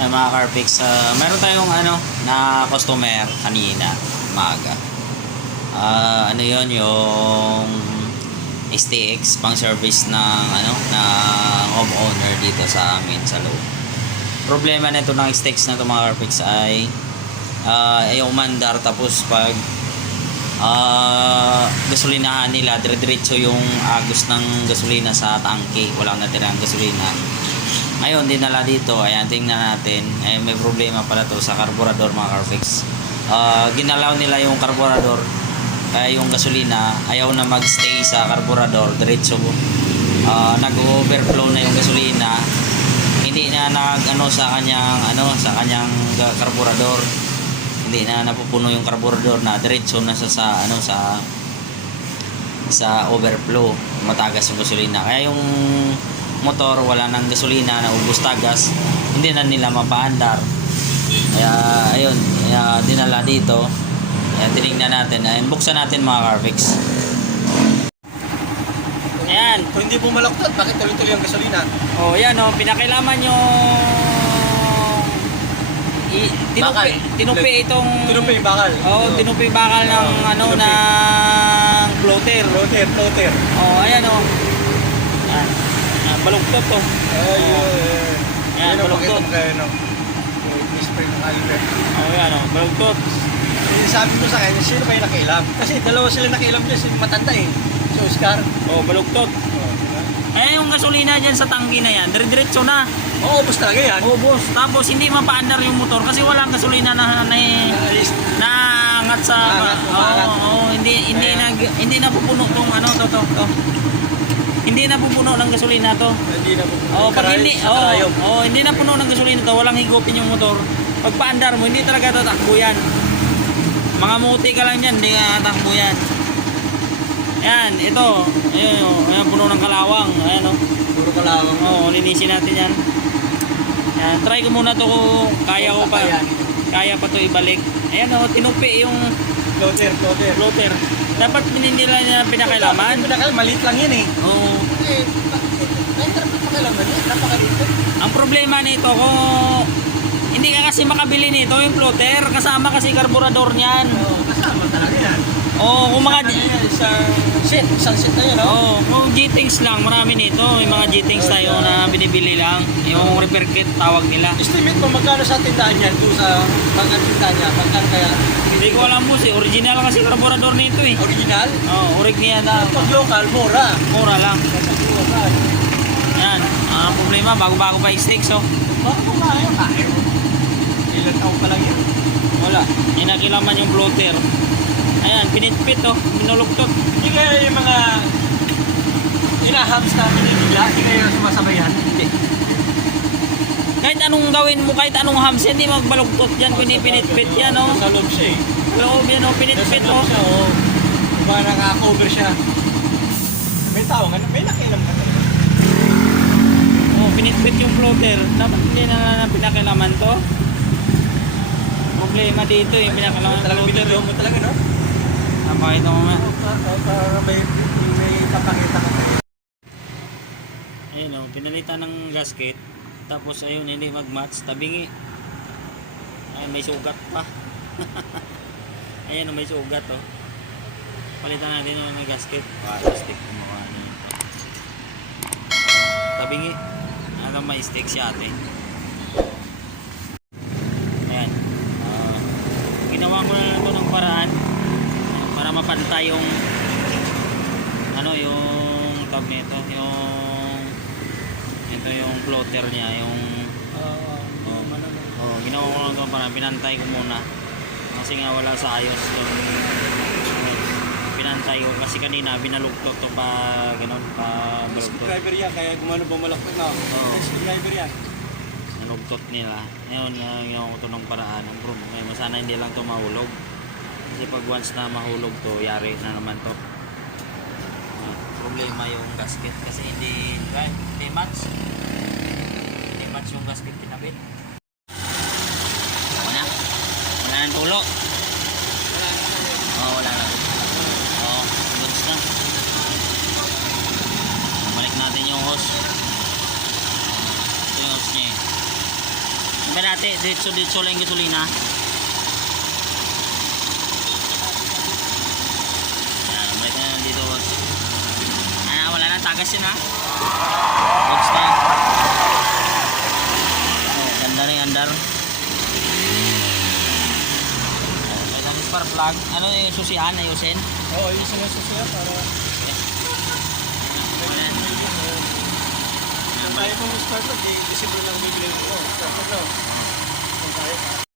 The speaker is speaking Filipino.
Ay, mga Carpix, ah, meron tayong ano, na customer kanina, maaga. Ah, ano yon yung STX pang service ng ano na homeowner dito sa amin sa loob. Problema nito ng STX na to mga Carpix ay ah, ayaw umandar tapos pag ah gasolinahan nila dire-diretso yung agos ng gasolina sa tangke walang natirang gasolina ngayon dinala dito. Ayan tingnan natin. Ay may problema pala to sa carburetor mga Carfix. Ah, ginalaw nila yung carburetor kaya yung gasolina ayaw na magstay sa carburetor diretso. Ah, nag-overflow na yung gasolina. Hindi na nag ano sa kanyang ano sa kanyang carburetor hindi na napupuno yung carburetor na diretso na sa, sa ano sa sa overflow. Matagas yung gasolina. Kaya yung motor wala nang gasolina na ubos tagas hindi na nila mapaandar kaya ayun kaya dinala dito kaya tinignan natin ayun buksan natin mga Carfix ayan Kung hindi bumalaktot, bakit tuloy-tuloy ang gasolina? oh yan oh pinakilaman yung i, tinupi, Bakal. tinupi itong Tinupi bakal. Oh, tinupi bakal ng Oo, ano tinupi. ng floater. Floater, floater. Oh, ayan oh. Balugtot to. Ay, Oo. eh. Yan, Yan, baluktot. pakita mo kayo, no? Spring ng caliber. Oh, yan oh, balugtot. Eh, sabi ko sa kanya, sino ba yung nakialam? Kasi dalawa sila nakialam dyan, sino matanda eh. Si Oscar. Oh, balugtot. Oh, diba? Eh, yung gasolina dyan sa tangki na yan, dire-diretso na. Oo, ubos talaga yan. Oh, boss. Tapos hindi mapaandar yung motor kasi walang gasolina na na, na angat sa Angat, umangat. oo, hindi hindi Kaya- nag hindi na pupuno tong ano to to. to. Hindi na pupuno ng gasolina to. Hindi na po. Oh, pag hindi, oh, oh, hindi na puno ng gasolina to, walang higupin yung motor. Pag paandar mo, hindi talaga tatakbo yan. Mga muti ka lang yan, hindi ka tatakbo yan. Yan, ito. Ayun, oh, ayan, puno ng kalawang. Ayan, oh. Puro kalawang. Oh, linisin natin yan. Yan, try ko muna to kung kaya ko pa. Kaya. Kaya pa to ibalik. Ayan, oh, tinupi yung Floater, floater. floater. Dapat hindi nila niya pinakailaman. Pinakal, maliit lang yan eh. Oh, Eh, bakit? Ay, dapat pakialaman yan. Napakaliit. Ang problema nito kung hindi ka kasi makabili nito yung floater kasama kasi karburador niyan. Oo, kasama talaga yan. Oh, kung mga isang set, isang set na yun, no? Oh, kung G-Things lang, marami nito. May mga G-Things tayo na binibili lang. Yung repair kit tawag nila. Estimate mo magkano sa tindahan yan kung sa pagkatindahan niya, magkano kaya Hindi ko alam po si original kasi karburador nito eh. original? Oh, orig niya na Pag local, mura. mura lang. Yan. Ang problema, bago-bago pa yung steaks oh. Bakit mo kaya? Kaya mo. Ilan taon pa lang yan? Wala. Inakilaman yung floater. Ayan, pinitpit oh. Minulugtot. Hindi kaya yung mga inahams na pinibigla, hindi kaya sumasabayan? Hindi. Kahit anong gawin mo, kahit anong hams, hindi magbalugtot yan. Pinipinitpit yan oh. Sa loob siya eh. Loob yan oh, pinitpit oh. loob siya, oh. Diba naka-cover siya. May tao nga, may nakialam ka talaga. Oh, pinitpit yung floater. Dapat hindi na na pinakilaman to. Problema dito yung pinakilaman ng Talagang floater. binilo mo talaga, no? Napakita mo nga. Para may, may papakita ka. Ayun oh, pinalitan ng gasket. Tapos ayun, hindi mag-match. Tabingi. Ayun, may sugat pa. Ayun, oh, may sugat oh. Palitan natin yung ng gasket. Plastic kumuha niya. Tabingi. Ano may stick siya ate. Ayan. Ah, ginawa ko na lang ito ng paraan para mapantay yung ano yung tawag nito yung ito yung floater niya yung Oo, oh, ginawa ko lang ito para pinantay ko muna. Kasi nga wala sa ayos yung pinantay ko. Kasi kanina binalugtot to pa ganun pa balugtot Driver yan, kaya gumano bumalaktot na. Oo. Driver yan. nalugtot nila. Ngayon uh, ginawa ko to ng paraan ang problema sana hindi lang to mahulog kasi pag once na mahulog to yari na naman to. Ah, problema yung gasket kasi hindi right, hindi match. Hindi match yung gasket pinabit wala. Wala nang tulo. Oh wala na. Oh goods na. Balik natin yung hose ito yung hose niya eh. Iba natin, diretso-diretso lang yung gasolina. Ayan, balik na lang dito, boss. Ah, wala na, tagas yun ha. Box na. Oh, ganda na yung andar. Oh, may namin spark plug. Ano yung susian, ayusin? Oo, yung sinasusiya para... Ayan. Ilang tayo kung start up, di December lang bibili mo. Start na. Kung tayo.